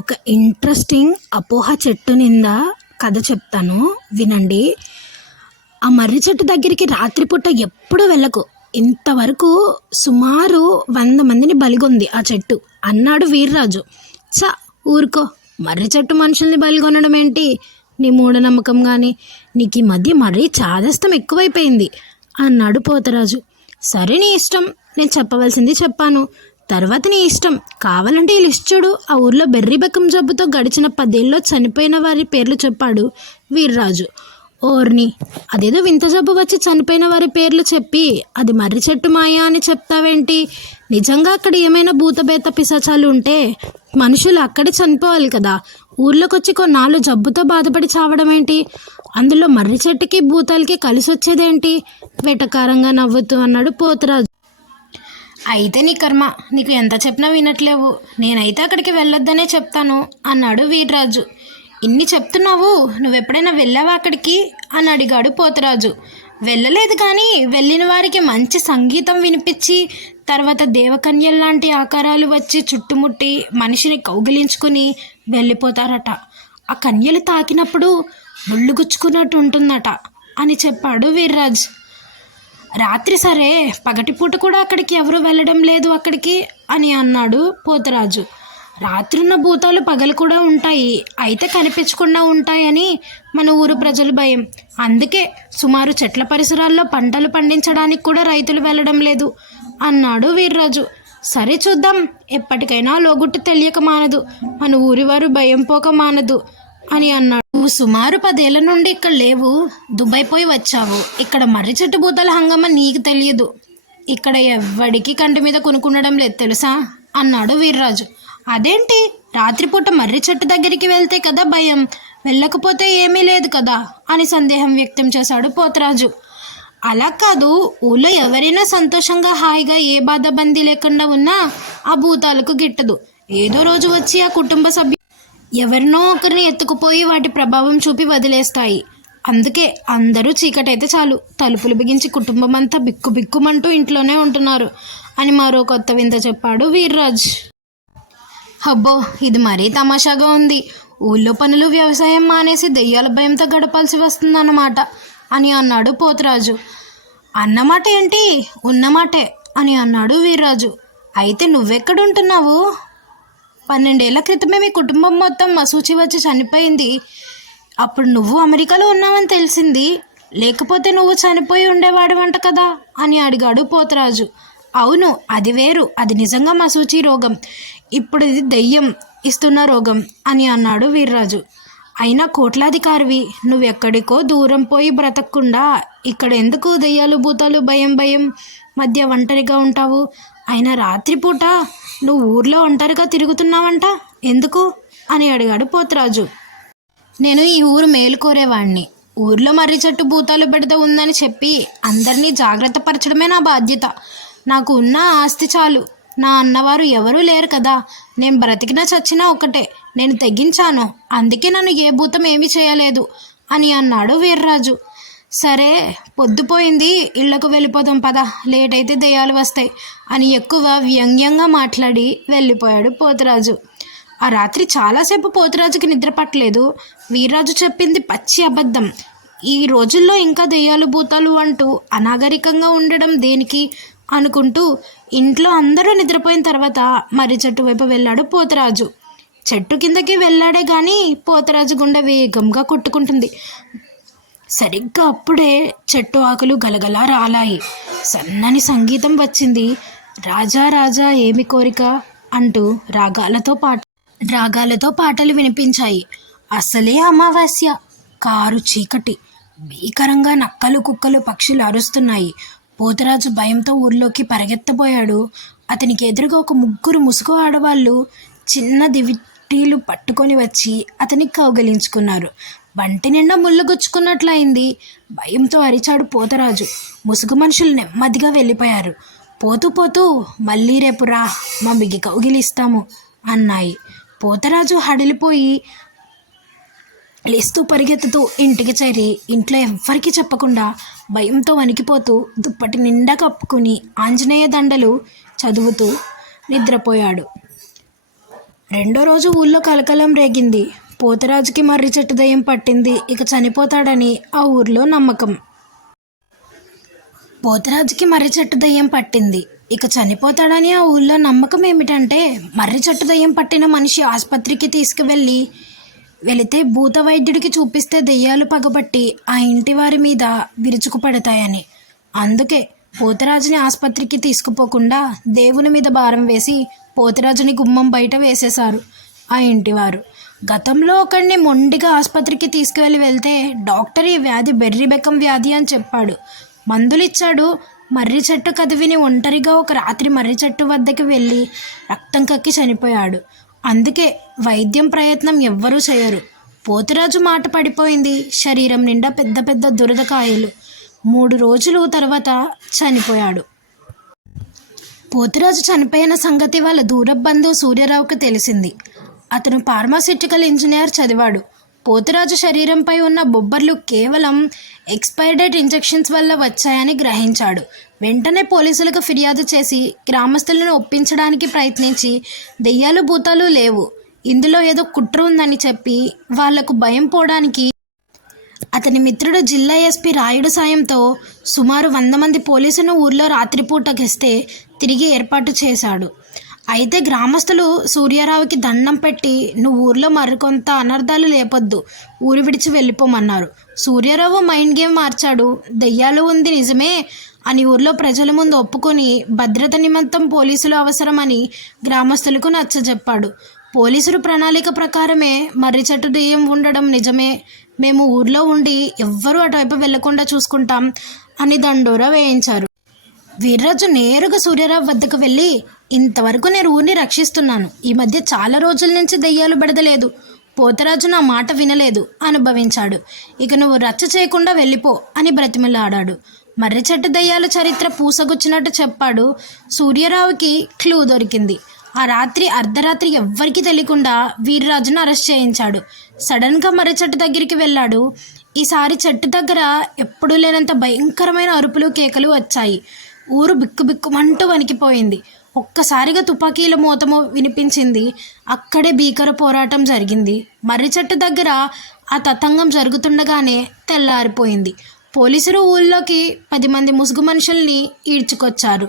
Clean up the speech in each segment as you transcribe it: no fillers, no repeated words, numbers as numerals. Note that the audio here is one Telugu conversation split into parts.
ఒక ఇంట్రెస్టింగ్ అపోహ చెట్టు నింద కథ చెప్తాను, వినండి. ఆ మర్రి చెట్టు దగ్గరికి రాత్రిపూట ఎప్పుడు వెళ్ళకు. ఇంతవరకు సుమారు 100 మందిని బలిగొంది ఆ చెట్టు అన్నాడు వీర్రాజు. చ ఊరుకో, మర్రి చెట్టు మనుషుల్ని బలిగొనడం ఏంటి? నీ మూఢనమ్మకం కానీ, నీకు ఈ మధ్య మరీ చాదస్తం ఎక్కువైపోయింది అన్నాడు పోతరాజు. సరే నీ ఇష్టం, నేను చెప్పవలసింది చెప్పాను, తర్వాత నీ ఇష్టం. కావాలంటే ఈ లిస్ట్ చూడు. ఆ ఊర్లో బెర్రీ బెక్కం జబ్బుతో గడిచిన 10 ఏళ్ళలో చనిపోయిన వారి పేర్లు చెప్పాడు వీర్రాజు. ఓర్ని, అదేదో వింత జబ్బు వచ్చి చనిపోయిన వారి పేర్లు చెప్పి అది మర్రి చెట్టు మాయా అని చెప్తావేంటి? నిజంగా అక్కడ ఏమైనా భూతబేత పిశాచాలు ఉంటే మనుషులు అక్కడే చనిపోవాలి కదా. ఊర్లోకి వచ్చి కొన్నాళ్ళు జబ్బుతో బాధపడి చావడం ఏంటి? అందులో మర్రి చెట్టుకి భూతాలకి కలిసి వచ్చేదేంటి? వెటకారంగా నవ్వుతూ అన్నాడు పోతరాజు. అయితే నీ కర్మ, నీకు ఎంత చెప్పినా వినట్లేవు. నేనైతే అక్కడికి వెళ్ళొద్దనే చెప్తాను అన్నాడు వీర్రాజు. ఇన్ని చెప్తున్నావు, నువ్వెప్పుడైనా వెళ్ళావా అక్కడికి అని అడిగాడు పోతరాజు. వెళ్ళలేదు, కానీ వెళ్ళిన వారికి మంచి సంగీతం వినిపించి తర్వాత దేవకన్యల్లాంటి ఆకారాలు వచ్చి చుట్టుముట్టి మనిషిని కౌగిలించుకుని వెళ్ళిపోతారట. ఆ కన్యలు తాకినప్పుడు ముళ్ళు గుచ్చుకున్నట్టు ఉంటుందట అని చెప్పాడు వీర్రాజు. రాత్రి సరే, పగటిపూట కూడా అక్కడికి ఎవరు వెళ్ళడం లేదు అక్కడికి అని అన్నాడు పోతరాజు. రాత్రున్న భూతాలు పగలు కూడా ఉంటాయి, అయితే కనిపించకుండా ఉంటాయని మన ఊరు ప్రజలు భయం. అందుకే సుమారు చెట్ల పరిసరాల్లో పంటలు పండించడానికి కూడా రైతులు వెళ్ళడం లేదు అన్నాడు వీర్రాజు. సరే చూద్దాం, ఎప్పటికైనా లోగుట్టు తెలియక మానదు, మన ఊరివారు భయం పోక మానదు అని అన్నాడు. నువ్వు సుమారు 10 ఏళ్ల నుండి ఇక్కడ లేవు, దుబాయ్ పోయి వచ్చావు. ఇక్కడ మర్రి చెట్టు భూతాల హంగమ నీకు తెలియదు. ఇక్కడ ఎవ్వడికి కంటి మీద కొనుక్కుండడం లేదు తెలుసా అన్నాడు వీర్రాజు. అదేంటి, రాత్రిపూట మర్రి చెట్టు దగ్గరికి వెళ్తే కదా భయం, వెళ్ళకపోతే ఏమీ లేదు కదా అని సందేహం వ్యక్తం చేశాడు పోతరాజు. అలా కాదు, ఊళ్ళో ఎవరైనా సంతోషంగా హాయిగా ఏ బాధబందీ లేకుండా ఉన్నా ఆ భూతాలకు గిట్టదు. ఏదో రోజు వచ్చి ఆ కుటుంబ సభ్యులు ఎవరినో ఒకరిని ఎత్తుకుపోయి వాటి ప్రభావం చూపి వదిలేస్తాయి. అందుకే అందరూ చీకటైతే చాలు తలుపులు బిగించి కుటుంబం అంతా బిక్కు బిక్కుమంటూ ఇంట్లోనే ఉంటున్నారు అని మరో కొత్త వింత చెప్పాడు వీర్రాజ్. అబ్బో, ఇది మరీ తమాషాగా ఉంది. ఊళ్ళో పనులు వ్యవసాయం మానేసి దెయ్యాల భయంతో గడపాల్సి వస్తుందన్నమాట అని అన్నాడు పోతరాజు. అన్నమాట ఏంటి, ఉన్నమాటే అని అన్నాడు వీర్రాజు. అయితే నువ్వెక్కడుంటున్నావు? 12 ఏళ్ల క్రితమే మీ కుటుంబం మొత్తం మసూచి వచ్చి చనిపోయింది. అప్పుడు నువ్వు అమెరికాలో ఉన్నావని తెలిసింది. లేకపోతే నువ్వు చనిపోయి ఉండేవాడు వంట కదా అని అడిగాడు పోతరాజు. అవును, అది వేరు, అది నిజంగా మసూచి రోగం. ఇప్పుడు ఇది దెయ్యం ఇస్తున్న రోగం అని అన్నాడు వీర్రాజు. అయినా కోట్లాధికారివి, నువ్వెక్కడికో దూరం పోయి బ్రతకకుండా ఇక్కడ ఎందుకు దెయ్యాలు భూతాలు భయం భయం మధ్య ఒంటరిగా ఉంటావు? అయినా రాత్రిపూట నువ్వు ఊర్లో ఒంటరిగా తిరుగుతున్నావంట, ఎందుకు అని అడిగాడు పోతరాజు. నేను ఈ ఊరు మేలు కోరేవాణ్ణి. ఊర్లో మర్రి చెట్టు భూతాలు పెడితే ఉందని చెప్పి అందరినీ జాగ్రత్త పరచడమే నా బాధ్యత. నాకు ఉన్న ఆస్తి చాలు, నా అన్నవారు ఎవరూ లేరు కదా. నేను బ్రతికినా చచ్చినా ఒకటే, నేను తెగించాను. అందుకే నన్ను ఏ భూతం ఏమీ చేయలేదు అని అన్నాడు వీర్రాజు. సరే, పొద్దుపోయింది, ఇళ్లకు వెళ్ళిపోదాం పద, లేట్ అయితే దెయ్యాలు వస్తాయి అని ఎక్కువ వ్యంగ్యంగా మాట్లాడి వెళ్ళిపోయాడు పోతరాజు. ఆ రాత్రి చాలాసేపు పోతరాజుకి నిద్ర పట్టలేదు. వీర్రాజు చెప్పింది పచ్చి అబద్ధం. ఈ రోజుల్లో ఇంకా దెయ్యాలు భూతాలు అంటూ అనాగరికంగా ఉండడం దేనికి అనుకుంటూ ఇంట్లో అందరూ నిద్రపోయిన తర్వాత మర్రి చెట్టు వైపు వెళ్ళాడు పోతరాజు. చెట్టు కిందకి వెళ్ళాడే కానీ పోతరాజు గుండె వేగంగా కొట్టుకుంటుంది. సరిగ్గా అప్పుడే చెట్టు ఆకులు గలగలా రాలాయి. సన్నని సంగీతం వచ్చింది. రాజా రాజా ఏమి కోరిక అంటూ రాగాలతో పాటలు వినిపించాయి. అసలే అమావాస్య, కారు చీకటి, భీకరంగా నక్కలు కుక్కలు పక్షులు అరుస్తున్నాయి. పోతరాజు భయంతో ఊర్లోకి పరిగెత్తబోయాడు. అతనికి ఎదురుగా ఒక 3 ముసుగు ఆడవాళ్ళు చిన్న దివిటీలు పట్టుకొని వచ్చి అతనికి కౌగలించుకున్నారు. వంటి నిండా ముళ్ళు గుచ్చుకున్నట్లయింది. భయంతో అరిచాడు పోతరాజు. ముసుగు మనుషులు నెమ్మదిగా వెళ్ళిపోయారు. పోతూ పోతూ మళ్ళీ రేపు రా, మా బిగి కౌగిలిస్తాము అన్నాయి. పోతరాజు హడిలిపోయి లేస్తూ పరిగెత్తుతూ ఇంటికి చేరి ఇంట్లో ఎవ్వరికీ చెప్పకుండా భయంతో వణికిపోతూ దుప్పటి నిండా కప్పుకుని ఆంజనేయ దండలు చదువుతూ నిద్రపోయాడు. రెండో రోజు ఊళ్ళో కలకలం రేగింది. పోతరాజుకి మర్రి చెట్టు దయ్యం పట్టింది, ఇక చనిపోతాడని ఆ ఊర్లో నమ్మకం. పోతరాజుకి మర్రి చెట్టు దయ్యం పట్టింది, ఇక చనిపోతాడని ఆ ఊళ్ళో నమ్మకం ఏమిటంటే, మర్రి చెట్టు దయ్యం పట్టిన మనిషి ఆసుపత్రికి వెళితే భూత వైద్యుడికి చూపిస్తే దెయ్యాలు పగబట్టి ఆ ఇంటి వారి మీద విరుచుకు పడతాయని. అందుకే పోతరాజుని ఆసుపత్రికి తీసుకుపోకుండా దేవుని మీద భారం వేసి పోతరాజుని గుమ్మం బయట వేసేశారు ఆ ఇంటివారు. గతంలో ఒకడిని మొండిగా ఆసుపత్రికి వెళ్తే డాక్టర్ ఈ వ్యాధి బెర్రీ బెక్కం వ్యాధి అని చెప్పాడు. మందులిచ్చాడు. మర్రి చెట్టు కదివిని ఒంటరిగా ఒక రాత్రి మర్రి చెట్టు వద్దకు వెళ్ళి రక్తం కక్కి చనిపోయాడు. అందుకే వైద్యం ప్రయత్నం ఎవ్వరూ చేయరు. పోతురాజు మాట పడిపోయింది. శరీరం నిండా పెద్ద పెద్ద దురదకాయలు. 3 రోజులు తర్వాత చనిపోయాడు. పోతురాజు చనిపోయిన సంగతి వాళ్ళ దూరపు బంధువు సూర్యారావుకి తెలిసింది. అతను ఫార్మాస్యూటికల్ ఇంజనీర్ చదివాడు. పోతురాజు శరీరంపై ఉన్న బొబ్బర్లు కేవలం ఎక్స్పైర్ డేట్ ఇంజెక్షన్స్ వల్ల వచ్చాయని గ్రహించాడు. వెంటనే పోలీసులకు ఫిర్యాదు చేసి గ్రామస్తులను ఒప్పించడానికి ప్రయత్నించి దెయ్యాలు భూతాలు లేవు, ఇందులో ఏదో కుట్ర ఉందని చెప్పి వాళ్లకు భయం పోవడానికి అతని మిత్రుడు జిల్లా ఎస్పీ రాయుడు సాయంతో సుమారు 100 మంది పోలీసులను ఊర్లో రాత్రిపూటకిస్తే తిరిగి ఏర్పాటు చేశాడు. అయితే గ్రామస్తులు సూర్యారావుకి దండం పెట్టి నువ్వు ఊర్లో మరికొంత అనర్థాలు లేపొద్దు, ఊరు విడిచి వెళ్ళిపోమన్నారు. సూర్యారావు మైండ్ గేమ్ మార్చాడు. దెయ్యాలు ఉంది నిజమే అని ఊర్లో ప్రజల ముందు ఒప్పుకొని భద్రత నిమిత్తం పోలీసులు అవసరమని గ్రామస్తులకు నచ్చజెప్పాడు. పోలీసులు ప్రణాళిక ప్రకారమే మర్రి చెట్టు దెయ్యం ఉండడం నిజమే, మేము ఊర్లో ఉండి ఎవ్వరూ అటువైపు వెళ్లకుండా చూసుకుంటాం అని దండోరా వేయించారు. వీర్రాజు నేరుగా సూర్యారావు వద్దకు వెళ్ళి ఇంతవరకు నేను ఊరిని రక్షిస్తున్నాను, ఈ మధ్య చాలా రోజుల నుంచి దెయ్యాలు బెడదలేదు, పోతరాజు నా మాట వినలేదు అనుభవించాడు, ఇక నువ్వు రచ్చ చేయకుండా వెళ్ళిపో అని బ్రతిమిలాడాడు. మర్రి చెట్టు దెయ్యాల చరిత్ర పూసగుచ్చినట్టు చెప్పాడు. సూర్యారావుకి క్లూ దొరికింది. ఆ రాత్రి అర్ధరాత్రి ఎవ్వరికీ తెలియకుండా వీర్రాజును అరెస్ట్ చేయించాడు. సడన్గా మర్రి చెట్టు దగ్గరికి వెళ్ళాడు. ఈసారి చెట్టు దగ్గర ఎప్పుడూ లేనంత భయంకరమైన అరుపులు కేకలు వచ్చాయి. ఊరు బిక్కుబిక్కుమంటూ వణికిపోయింది. ఒక్కసారిగా తుపాకీల మోతము వినిపించింది. అక్కడే భీకర పోరాటం జరిగింది. మర్రి చెట్టు దగ్గర ఆ తతంగం జరుగుతుండగానే తెల్లారిపోయింది. పోలీసులు ఊళ్ళోకి 10 మంది ముసుగు మనుషుల్ని ఈడ్చుకొచ్చారు.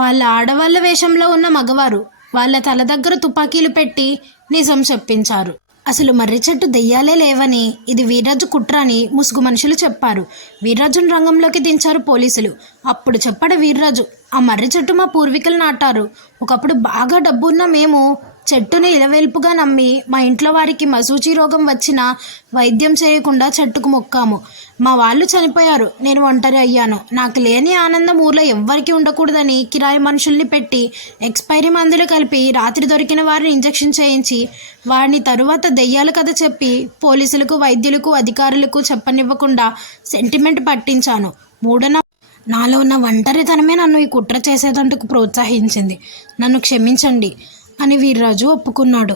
వాళ్ళ ఆడవాళ్ళ వేషంలో ఉన్న మగవారు వాళ్ళ తల దగ్గర తుపాకీలు పెట్టి నిజం చెప్పించారు. అసలు మర్రి చెట్టు దెయ్యాలే లేవని, ఇది వీర్రాజు కుట్ర అని ముసుగు మనుషులు చెప్పారు. వీర్రాజును రంగంలోకి దించారు పోలీసులు. అప్పుడు చెప్పాడు వీర్రాజు, ఆ మర్రి చెట్టు మా పూర్వీకులు నాటారు. ఒకప్పుడు బాగా డబ్బున్న మేము చెట్టుని ఇలవెల్పుగా నమ్మి మా ఇంట్లో వారికి మసూచి రోగం వచ్చినా వైద్యం చేయకుండా చెట్టుకు మొక్కాము. మా వాళ్ళు చనిపోయారు, నేను ఒంటరి అయ్యాను. నాకు లేని ఆనందం ఊర్లో ఎవ్వరికీ ఉండకూడదని కిరాయి మనుషుల్ని పెట్టి ఎక్స్పైరీ మందులు కలిపి రాత్రి దొరికిన వారిని ఇంజెక్షన్ చేయించి వారిని తరువాత దెయ్యాల కథ చెప్పి పోలీసులకు వైద్యులకు అధికారులకు చెప్పనివ్వకుండా సెంటిమెంట్ పట్టించాను. నాలో ఉన్న ఒంటరితనమే నన్ను ఈ కుట్ర చేసేదందుకు ప్రోత్సహించింది. నన్ను క్షమించండి అని వీర్రాజు ఒప్పుకున్నాడు.